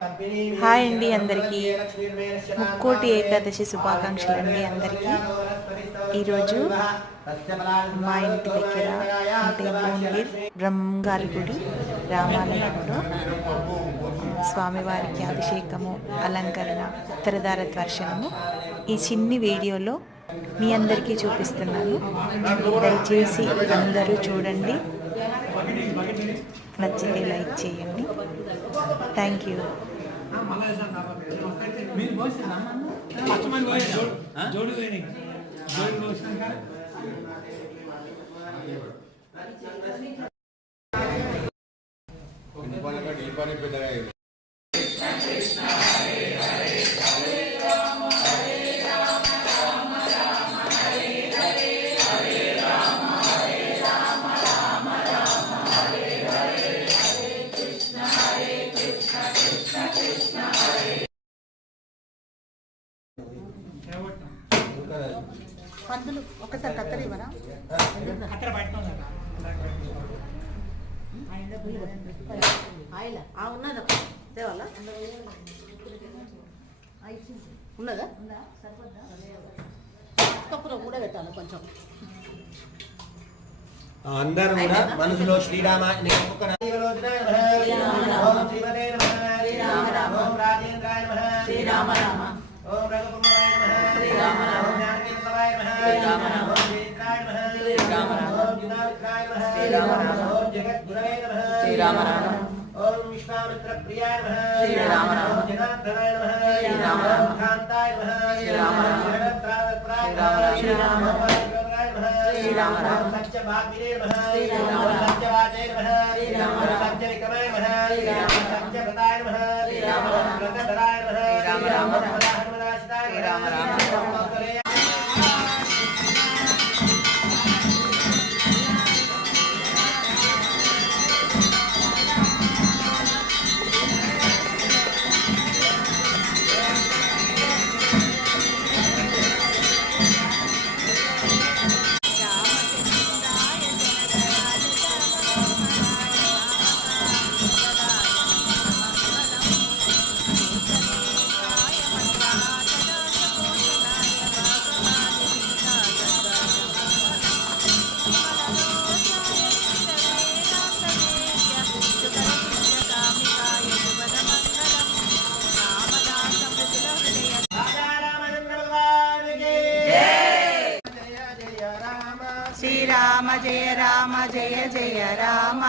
Hi అండి అందరికీ ముక్కోటి ఏకాదశి శుభాకాంక్షలు అండి అందరికీ. ఈరోజు మా ఇంటి దగ్గర అంటే భువనగిరి బ్రహ్మంగారి గుడి రామాలయంలో స్వామివారికి అభిషేకము, అలంకరణ, ఉత్తరధార దర్శనము ఈ చిన్ని వీడియోలో మీ అందరికీ చూపిస్తున్నాను. దయచేసి అందరూ చూడండి, నచ్చితే లైక్ చేయండి. Thank you. పందులు ఒకసారి కత్తరి ఇవ్వరా? ఉన్నదా తేవాలా? ఉన్నదా? కప్పులో కూడా పెట్టాలి కొంచెం. అందరూ కూడా మనసులో శ్రీరామ ఓం విశ్వామిత్ర ప్రియాయ నమః శ్రీరామ రామ జనార్దనాయ నమః శ్రీరామ రామ కాంతాయ నమః శ్రీరామ రామ జగత్ప్రాయ శ్రీరామ రామ శ్రీరామ రామ సత్య భాగ్యే నమః శ్రీరామ సత్య వాచే నమః శ్రీరామ సత్య విక్రమాయ నమః శ్రీరామ సత్య వ్రతాయ నమః శ్రీరామ వ్రతధరాయ నమః శ్రీరామ రామ హనుమదాసితాయ శ్రీరామ రామ శ్రీరామ జయ రామ జయ జయ రామ.